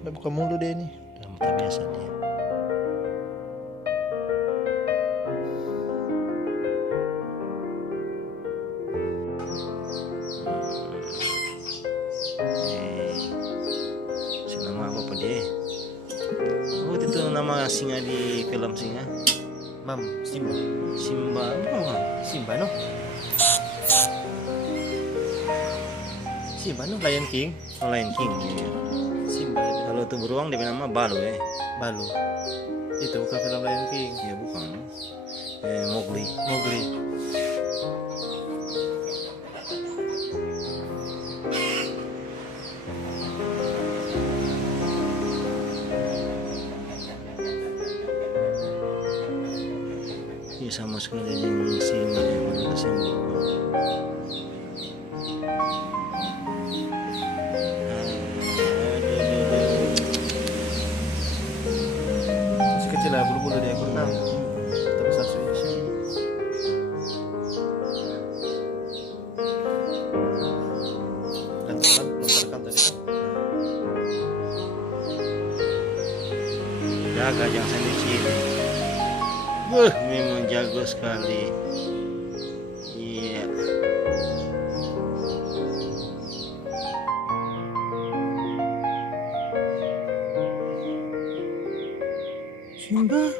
Udah buka mulu deh nih. Dalam biasa dia. Nama apa dia? Oh itu nama singa di film singa. Mam, Simba. Simba apa bang? Simba no? Simba no, Lion King. Oh, Lion King. Ya. Simba itu. Kalau itu beruang dia nama Balu ya. Balu. Itu bukan film Lion King. Ya bukan. Mowgli. Mowgli. Ya sama sekali yang singa yang pada kesembuh. Masih kecil lah, bulu-bulu dia kurang tahu. Tapi satu ya. Kantoran, lontarkan tadi kan. Jaga jangan sampai cilik. Memang jago sekali. Iya. Simba.